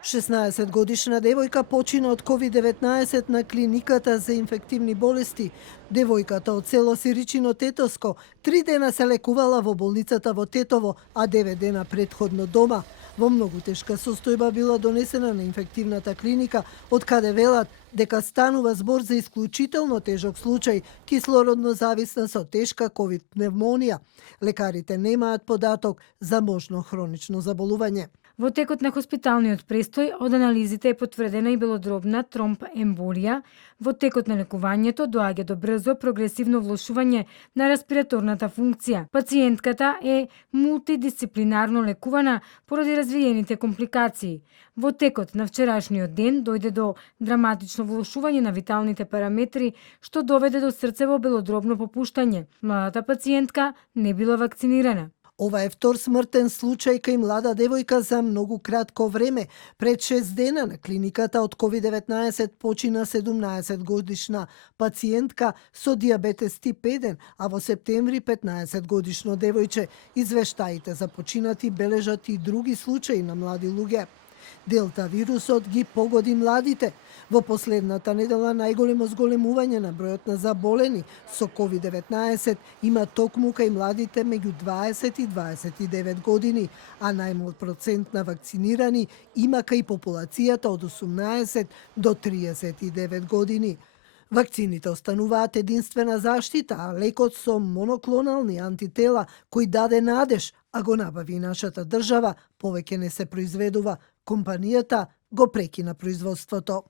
16-годишна девојка почина од COVID-19 на клиниката за инфективни болести. Девојката од село Сиричино Тетоско 3 дена се лекувала во болницата во Тетово, а 9 дена предходно дома. Во многу тешка состојба била донесена на инфективната клиника, од каде велат дека станува збор за исклучително тежок случај, кислородно зависна со тешка ковид пневмонија. Лекарите немаат податок за можно хронично заболување. Во текот на хоспиталниот престој од анализите е потврдена и белодробна тромбемболија. Во текот на лекувањето доаѓа до брзо прогресивно влошување на респираторната функција. Пациентката е мултидисциплинарно лекувана поради развиените компликации. Во текот на вчерашниот ден дојде до драматично влошување на виталните параметри, што доведе до срцево белодробно попуштање. Младата пациентка не била вакцинирана. Ова е втор смртен случај кај млада девојка за многу кратко време. Пред 6 дена на клиниката од COVID-19 почина 17-годишна пациентка со диабетес тип 1, а во септември 15-годишно девојче. Извештаите за починати бележат и други случаи на млади луѓе. Делта вирусот ги погоди младите. Во последната недела најголемо зголемување на бројот на заболени со COVID-19 има токму кај младите меѓу 20 и 29 години, а најмал процент на вакцинирани има кај популацијата од 18 до 39 години. Вакцините остануваат единствена заштита, а лекот со моноклонални антитела кој даде надеж, а го набави и нашата држава, повеќе не се произведува. Компанијата го прекина производството.